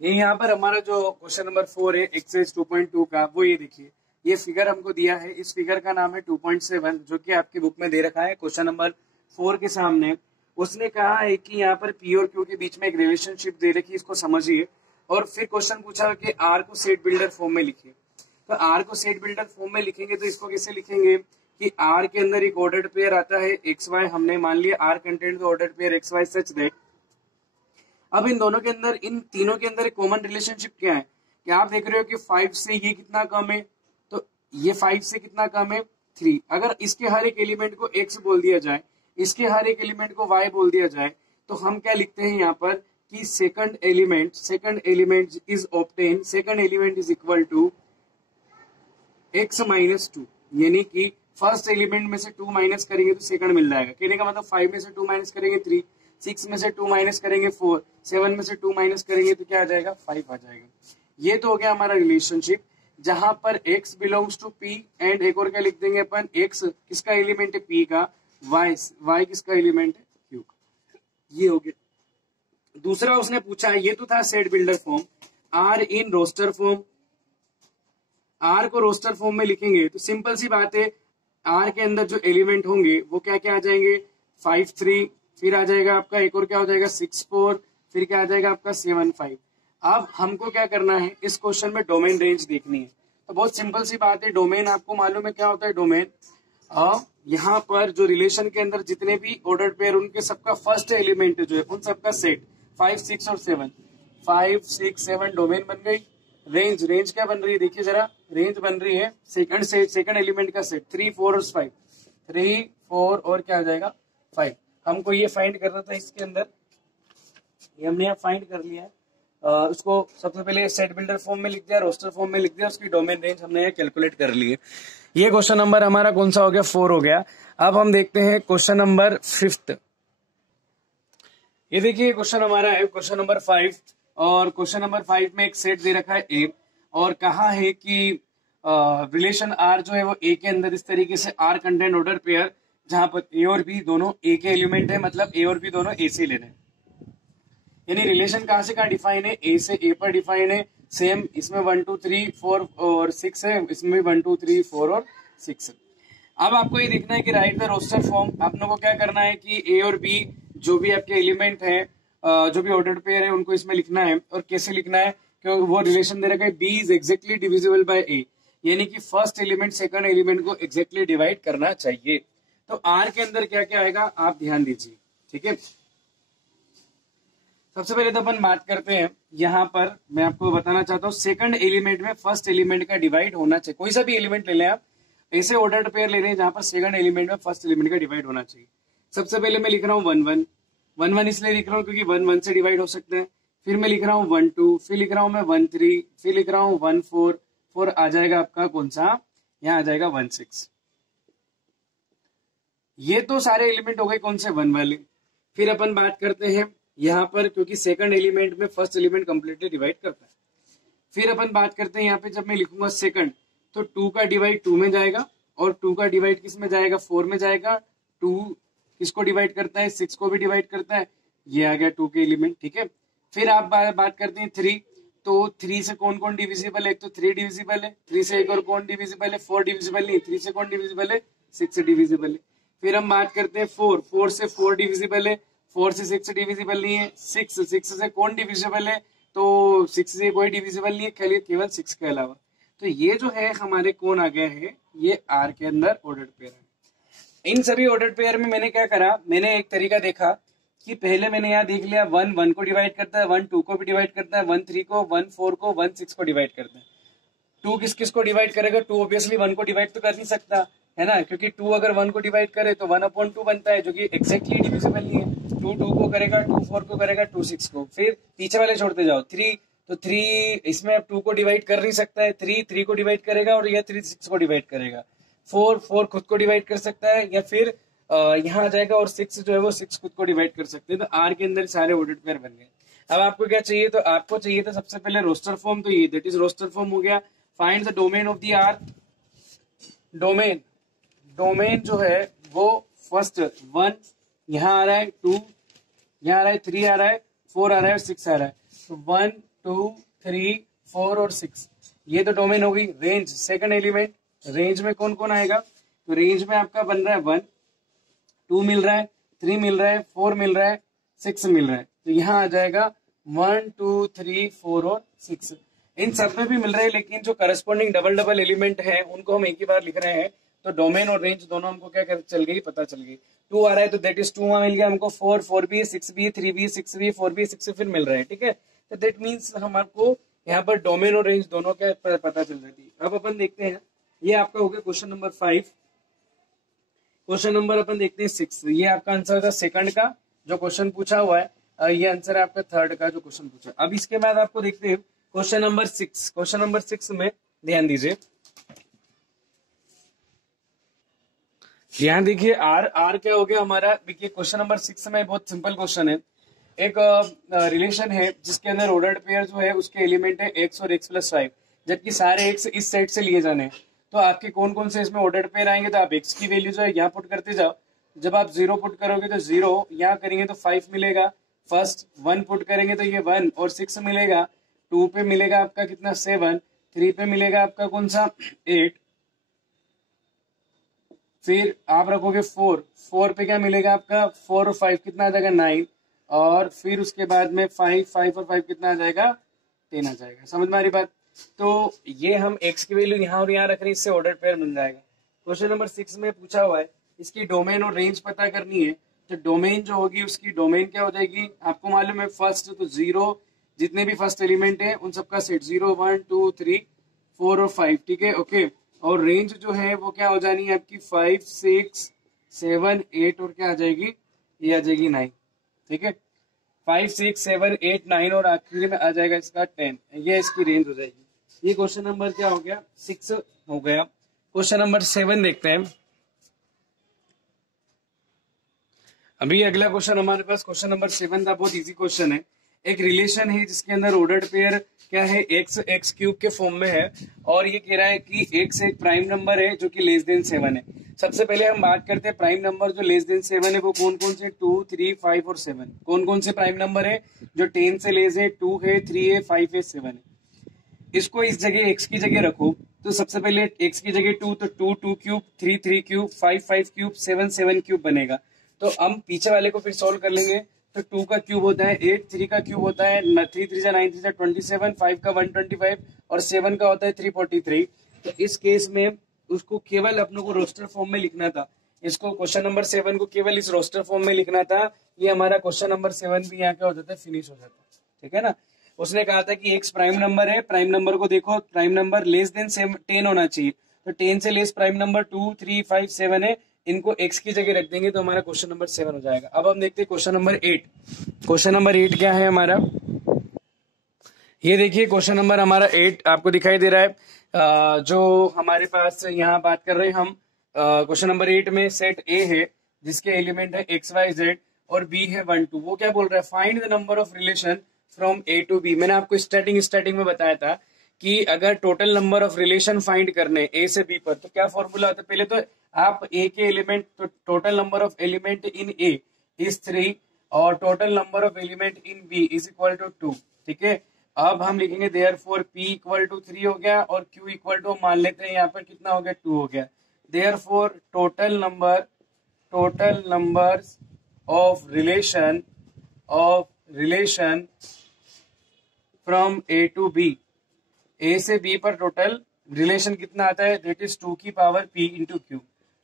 ये यहाँ पर हमारा जो क्वेश्चन नंबर 4 है एक्सरसाइज 2.2 का, वो ये देखिए, ये फिगर हमको दिया है। इस फिगर का नाम है 2.7 जो कि आपकी बुक में दे रखा है क्वेश्चन नंबर 4 के सामने। उसने कहा है कि यहाँ पर पी और क्यू के बीच में एक रिलेशनशिप दे रखी है, इसको समझिए। और फिर क्वेश्चन पूछा कि आर को सेट बिल्डर फॉर्म में लिखिए। तो आर को सेट बिल्डर फॉर्म में लिखेंगे तो इसको कैसे लिखेंगे कि आर के अंदर एक ऑर्डर्ड पेयर आता है एक्स वाई। हमने मान लिया R content ordered pair x y such that. अब इन दोनों के अंदर, इन तीनों के अंदर कॉमन रिलेशनशिप क्या है कि आप देख रहे हो कि 5 से ये कितना कम है, तो ये 5 से कितना कम है 3। अगर इसके हर एक एलिमेंट को x बोल दिया जाए, इसके हर एक एलिमेंट को y बोल दिया जाए, तो हम क्या लिखते हैं यहाँ पर कि second element is obtain, second element is equal to x minus 2। यानी कि फर्स्ट एलिमेंट में से 2 माइनस करेंगे तो सेकंड मिल जाएगा। कहने का मतलब 5 में से 2 माइनस करेंगे 3, 6 में से 2 माइनस करेंगे 4, 7 में से 2 माइनस करेंगे तो क्या आ जाएगा 5 आ जाएगा। ये तो हो गया हमारा रिलेशनशिप जहां पर x belongs to p and एक और क्या लिख देंगे अपन, x किसका एलिमेंट है p का, y किसका एलिमेंट है q का। ये हो गया। दूसरा उसने पूछा है, ये तो था set builder form, r in roster form. r को रोस्टर फॉर्म में लिखेंगे तो सिंपल सी बात है, r के अंदर जो एलिमेंट होंगे वो क्या क्या आ जाएंगे 5 3, फिर आ जाएगा आपका एक और क्या हो जाएगा 6 4, फिर क्या आ जाएगा आपका 7 5। अब हमको क्या करना है, इस क्वेश्चन में डोमेन रेंज देखनी है। तो बहुत सिंपल सी बात है, डोमेन आपको मालूम है क्या होता है डोमेन। यहाँ पर जो रिलेशन के अंदर जितने भी ऑर्डर्ड पेयर उनके सबका फर्स्ट एलिमेंट जो है उन सबका सेट 5 6 और 7, 5 6 7 डोमेन बन गई। रेंज क्या बन रही है देखिए जरा, रेंज बन रही है सेकंड एलिमेंट का सेट 3 4 और 5, 3 4 और क्या आ जाएगा 5। हमको ये फाइंड करना था इसके अंदर, ये हमने यहाँ फाइंड कर लिया है। उसको सबसे पहले सेट बिल्डर फॉर्म में लिख दिया, रोस्टर फॉर्म में लिख दिया, उसकी डोमेन रेंज हमने यहाँ कैलकुलेट कर ली है। ये क्वेश्चन नंबर हमारा कौन सा हो गया 4 हो गया। अब हम देखते हैं क्वेश्चन नंबर 5। ये देखिए क्वेश्चन हमारा है क्वेश्चन नंबर 5, और क्वेश्चन नंबर 5 में एक सेट दे रखा है ए, और कहा है कि रिलेशन आर जो है वो ए के अंदर इस तरीके से आर कंटेंट ऑर्डर पेयर जहां पर ए और बी दोनों ए के एलिमेंट है, मतलब ए और बी दोनों ए से ले रहे हैं। यानी रिलेशन कहां से कहां डिफाइन है, ए से ए पर डिफाइन है। सेम इसमें 1 2 3 4 और 6 है, इसमें 1 2 3 4 और 6 है। अब आपको ये देखना है कि राइट द रोस्टर फॉर्म। आप लोगों को क्या करना है कि ए और बी जो भी आपके एलिमेंट है, जो भी ऑर्डर्ड पेयर है, उनको इसमें लिखना है। और कैसे लिखना है, क्योंकि वो रिलेशन दे रखा है B is exactly divisible by A, यानी कि फर्स्ट एलिमेंट सेकंड एलिमेंट को एग्जैक्टली डिवाइड करना चाहिए। तो आर के अंदर क्या क्या आएगा आप ध्यान दीजिए, ठीक है। सबसे पहले तो अपन बात करते हैं, यहाँ पर मैं आपको बताना चाहता हूँ सेकंड एलिमेंट में फर्स्ट एलिमेंट का डिवाइड होना चाहिए। कोई सा भी एलिमेंट ले लें आप, ऐसे ऑर्डर्ड पेयर ले रहे हैं जहां पर सेकंड एलिमेंट में फर्स्ट एलिमेंट का डिवाइड होना चाहिए। सबसे पहले मैं लिख रहा हूँ 1 1 1 1 इसलिए लिख रहा हूँ क्योंकि 1 1 से डिवाइड हो सकता है। फिर मैं लिख रहा हूँ 1 2, फिर लिख रहा हूँ मैं 1 3, फिर लिख रहा हूँ 1 4 4 आ जाएगा आपका कौन सा, यहाँ आ जाएगा 1 6। ये तो सारे एलिमेंट हो गए कौन से 1 वाले। फिर अपन बात करते हैं यहाँ पर, क्योंकि सेकंड एलिमेंट में फर्स्ट एलिमेंट कंप्लीटली डिवाइड करता है। फिर अपन बात करते हैं यहाँ पे, जब मैं लिखूंगा सेकंड तो 2 का डिवाइड 2 में जाएगा, और 2 का डिवाइड किस में जाएगा 4 में जाएगा। 2 किसको डिवाइड करता है 6 को भी डिवाइड करता है, ये आ गया 2 के एलिमेंट, ठीक है। फिर आप बात करते हैं 3, तो 3 से कौन कौन डिविजिबल है, एक तो 3 डिविजिबल है, 3 से एक और कौन डिविजिबल है 4 डिविजिबल नहीं, 3 से कौन डिविजिबल है 6 डिविजिबल है। फिर हम बात करते हैं 4 से 4 डिविजिबल है, 4 से 6 डिविजिबल नहीं है। 6 से कौन डिविजिबल है, तो 6 से कोई डिविजिबल नहीं है केवल 6 के अलावा। तो ये जो है हमारे कौन आ गए हैं, ये आर के अंदर ऑर्डर्ड पेयर है। इन सभी ऑर्डर्ड पेयर में मैंने क्या करा, मैंने एक तरीका देखा कि पहले मैंने यहाँ देख लिया 1 1 को डिवाइड करता है, 1 2 को भी डिवाइड करता है, 1 3 को, 1 4 को, 1 6 को डिवाइड करता है। 2 किस किस को डिवाइड करेगा, 2 ऑब्वियसली 1 को डिवाइड तो कर नहीं सकता है ना, क्योंकि 2 अगर 1 को डिवाइड करे तो 1/2 बनता है, जो कि एक्जैक्टली डिविजिबल नहीं है। 2 2 को करेगा, 2 4 को करेगा, 2 6 को। फिर पीछे वाले छोड़ते जाओ 3, तो 3 इसमें अब 2 को डिवाइड कर नहीं सकता है, 3 3 को डिवाइड करेगा, और यह 3 6 को डिवाइड करेगा। 4 4 खुद को डिवाइड कर सकता है, या फिर यहाँ आ जाएगा, और 6 जो है वो 6 खुद को डिवाइड कर सकते हैं। तो आर के अंदर सारे ऑर्डर्ड पेयर बन गए। अब आपको क्या चाहिए, तो आपको चाहिए था सबसे पहले रोस्टर फॉर्म, तो ये दैट इज रोस्टर फॉर्म हो गया। Find the domain of the R. Domain जो है वो फर्स्ट 1 यहाँ आ रहा है, 2 यहाँ आ रहा है, 3 आ रहा है, 4 आ रहा है और 6 आ रहा है। तो 1 2 3 4 और 6, ये तो डोमेन हो गई। रेंज सेकंड एलिमेंट, रेंज में कौन कौन आएगा, तो रेंज में आपका बन रहा है 1 2 मिल रहा है, 3 मिल रहा है, 4 मिल रहा है, 6 मिल रहा है, तो यहाँ आ जाएगा 1 2 3 4 और 6। इन सब में भी मिल रहे हैं, लेकिन जो करस्पॉन्डिंग डबल डबल एलिमेंट है उनको हम एक ही बार लिख रहे हैं, तो डोमेन और रेंज दोनों हमको क्या चल गई, पता चल गई। 2 आ रहा है तो दैट इज 2 मिल गया हमको, 4 4 भी, 6 भी, 3 भी, 6 भी, 4 भी, 6 फिर मिल रहा है, ठीक है। तो दैट मीन्स हमको यहाँ पर डोमेन और रेंज दोनों क्या पता चल जाती है। अब अपन देखते हैं, ये आपका हो गया क्वेश्चन नंबर 5। क्वेश्चन नंबर अपन देखते हैं 6, ये आपका आंसर था सेकंड का जो क्वेश्चन पूछा हुआ है, ये आंसर है आपका थर्ड का जो क्वेश्चन पूछा। अब इसके बाद आपको देखते हैं क्वेश्चन नंबर 6। क्वेश्चन नंबर 6 में ध्यान दीजिए, ध्यान देखिए, आर क्या हो गया हमारा। देखिए क्वेश्चन नंबर 6 में बहुत सिंपल क्वेश्चन है। एक रिलेशन है जिसके अंदर ऑर्डर्ड पेयर जो है उसके एलिमेंट है x और x+5, जबकि सारे x इस सेट से लिए जाने हैं। तो आपके कौन कौन से इसमें ऑर्डर्ड पेयर आएंगे, तो आप x की वैल्यू जो है यहाँ पुट करते जाओ। जब आप 0 पुट करोगे तो 0, यहाँ करेंगे तो 5 मिलेगा, फर्स्ट 1 पुट करेंगे तो ये 1 और 6 मिलेगा, 2 पे मिलेगा आपका कितना 7, 3 पे मिलेगा आपका कौन सा 8, फिर आप रखोगे 4 पे क्या मिलेगा आपका 4 और 5 कितना आ जाएगा 9, और फिर उसके बाद में 5 और 5 कितना आ जाएगा 10 आ जाएगा। समझ में आ रही बात। तो ये हम x की वैल्यू यहाँ और यहाँ रख रहे हैं, इससे ऑर्डर पेयर मिल जाएगा। क्वेश्चन नंबर 6 में पूछा हुआ है इसकी डोमेन और रेंज पता करनी है, तो डोमेन जो होगी उसकी डोमेन क्या हो जाएगी, आपको मालूम है फर्स्ट तो 0, जितने भी फर्स्ट एलिमेंट है उन सबका सेट 0 1 2 3 4 और 5, ठीक है, ओके। और रेंज जो है वो क्या हो जानी है आपकी 5 6 7 8 और क्या आ जाएगी, ये आ जाएगी 9, ठीक है। 5 6 7 8 9 और आखिरी में आ जाएगा इसका 10, ये इसकी रेंज हो जाएगी। ये क्वेश्चन नंबर क्या हो गया 6 हो गया। क्वेश्चन नंबर 7 देखते हैं। अभी अगला क्वेश्चन हमारे पास क्वेश्चन नंबर 7 था, बहुत इजी क्वेश्चन है। एक रिलेशन है जिसके अंदर ऑर्डर्ड पेयर क्या है x क्यूब के फॉर्म में है, और ये कह रहा है कि x एक प्राइम नंबर है जो कि लेस देन 7 है। सबसे पहले हम बात करते हैं प्राइम नंबर जो लेस देन 7 है वो कौन कौन से, 2 3 5 और 7। कौन कौन से प्राइम नंबर है जो 10 से लेस है, 2 है, 3 है, 5 है, 7 है। इसको इस जगह x की जगह रखो, तो सबसे पहले x की जगह 2, तो 2 2 क्यूब, 3 3 क्यूब, 5 5 क्यूब, 7 7 क्यूब बनेगा। तो हम पीछे वाले को फिर सोल्व कर लेंगे, तो 2 का क्यूब होता है 8, 3 का क्यूब होता है 3 3 9 3 27, 5 का 125 और 7 का होता है 343। तो इस केस में उसको केवल अपने को रोस्टर फॉर्म में लिखना था, इसको क्वेश्चन नंबर 7 को केवल इस रोस्टर फॉर्म में लिखना था। ये हमारा क्वेश्चन नंबर 7 भी यहाँ क्या हो जाता है, फिनिश हो जाता है, ठीक है ना। उसने कहा था कि x प्राइम नंबर है, प्राइम नंबर को देखो, प्राइम नंबर लेस देन 10 होना चाहिए, तो 10 से लेस प्राइम नंबर 2 3 5 7 है, इनको x की जगह रख देंगे तो हमारा क्वेश्चन नंबर 7 हो जाएगा। अब हम देखते हैं क्वेश्चन नंबर 8। क्वेश्चन नंबर 8 क्या है हमारा, ये देखिए क्वेश्चन नंबर हमारा 8 आपको दिखाई दे रहा है। जो हमारे पास यहाँ बात कर रहे हैं हम, क्वेश्चन नंबर 8 में सेट A है जिसके एलिमेंट है x y z और B है 1 2। वो क्या बोल रहा है, find the number of relation from A to B। मैंने आपको स्टार्टिंग में बताया था कि अगर total number of relation find करने A से B पर, तो क्या फॉर्मूला होता है, पहले तो आप A के एलिमेंट, तो total number of element in A is 3 और total number of element in B is equal to 2, ठीक है। अब हम लिखेंगे देयरफॉर P इक्वल टू 3 हो गया और Q इक्वल टू मान लेते हैं यहाँ पर कितना हो गया 2 हो गया। Therefore total numbers of relation from A to B, A से B पर टोटल रिलेशन कितना आता है, दैट इज 2 की पावर P इंटू Q,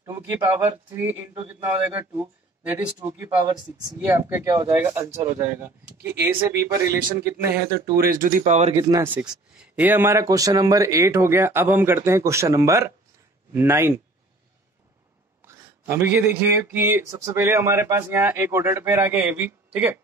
2 की पावर 3 इंटू कितना हो जाएगा 2, दैट इज 2 की पावर 6। ये आपका क्या हो जाएगा, आंसर हो जाएगा कि A से B पर रिलेशन कितने हैं, तो 2 रेज़ टू दी पावर कितना 6। ये हमारा क्वेश्चन नंबर 8 हो गया। अब हम करते हैं क्वेश्चन नंबर 9। अभी ये देखिए कि सबसे पहले हमारे पास यहाँ एक ऑर्डर्ड पेयर आ गया AB, ठीक है।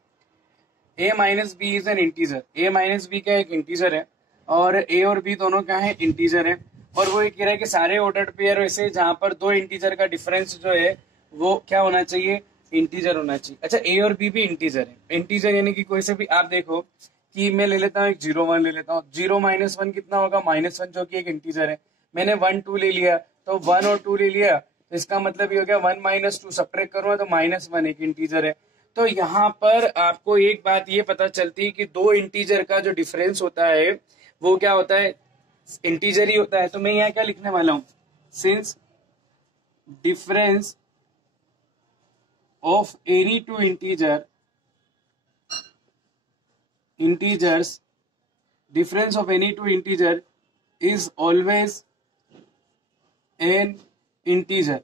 A minus b is an integer, A minus b का एक इंटीजर है और A और B दोनों क्या है, इंटीजर है। और वो ये कह रहा है कि सारे ऑर्डर्ड पेयर वैसे जहां पर दो इंटीजर का डिफरेंस जो है वो क्या होना चाहिए, इंटीजर होना चाहिए। अच्छा A और B भी इंटीजर है, इंटीजर यानी कि कोई से भी आप देखो कि मैं ले लेता हूँ एक 0 1 ले लेता हूँ, 0 - 1 कितना होगा -1 जो कि एक इंटीजर है। मैंने 1 2 ले लिया तो 1 और 2 ले लिया, तो इसका मतलब ये हो गया 1 - 2 सब्ट्रैक्ट करूंगा तो -1 एक इंटीजर है। तो यहाँ पर आपको एक बात ये पता चलती है कि दो इंटीजर का जो डिफरेंस होता है वो क्या होता है, इंटीजर ही होता है। तो मैं यहाँ क्या लिखने वाला हूं, since difference of any two integers, difference of any two integer is always an integer.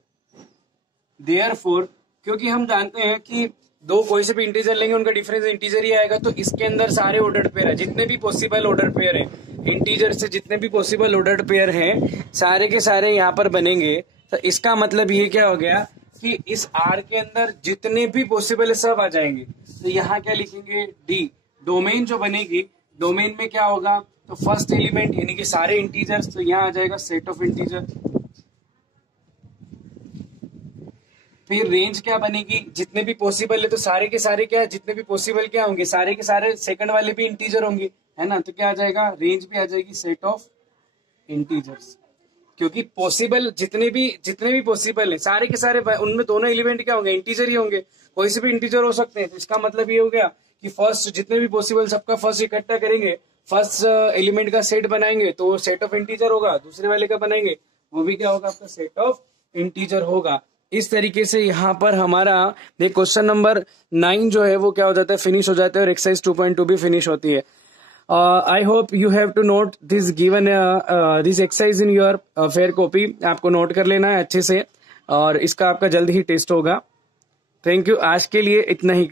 Therefore, क्योंकि हम जानते हैं कि दो कोई से भी इंटीजर लेंगे उनका डिफरेंस इंटीजर ही आएगा, तो इसके अंदर सारे ऑर्डर्ड पेयर है, जितने भी पॉसिबल ऑर्डर्ड पेयर है इंटीजर से, जितने भी पॉसिबल ऑर्डर्ड पेयर हैं सारे के सारे यहाँ पर बनेंगे। तो इसका मतलब ये क्या हो गया कि इस आर के अंदर जितने भी पॉसिबल है सब आ जाएंगे। तो यहाँ क्या लिखेंगे, डी डोमेन जो बनेगी, डोमेन में क्या होगा, तो फर्स्ट एलिमेंट यानी कि सारे इंटीजर्स, तो यहाँ आ जाएगा सेट ऑफ इंटीजर। फिर रेंज क्या बनेगी, जितने भी पॉसिबल है तो सारे के सारे क्या, जितने भी पॉसिबल क्या होंगे सारे के सारे सेकंड वाले भी इंटीजर होंगे, है ना। तो क्या आ जाएगा, रेंज भी आ जाएगी सेट ऑफ इंटीजर्स, क्योंकि पॉसिबल जितने भी पॉसिबल है सारे के सारे उनमें दोनों एलिमेंट क्या होंगे, इंटीजर ही होंगे, कोई से भी इंटीजर हो सकते हैं। तो इसका मतलब ये हो गया कि फर्स्ट जितने भी पॉसिबल सबका फर्स्ट इकट्ठा करेंगे, फर्स्ट एलिमेंट का सेट बनाएंगे तो वो सेट ऑफ इंटीजर होगा, दूसरे वाले का बनाएंगे वो भी क्या होगा, आपका सेट ऑफ इंटीजर होगा। इस तरीके से यहाँ पर हमारा क्वेश्चन नंबर 9 जो है वो क्या हो जाता है, फिनिश हो जाता है और एक्सरसाइज 2.2 भी फिनिश होती है। I hope you have to note this given this exercise in your fair copy. आपको नोट कर लेना है अच्छे से और इसका आपका जल्द ही टेस्ट होगा। थैंक यू, आज के लिए इतना ही।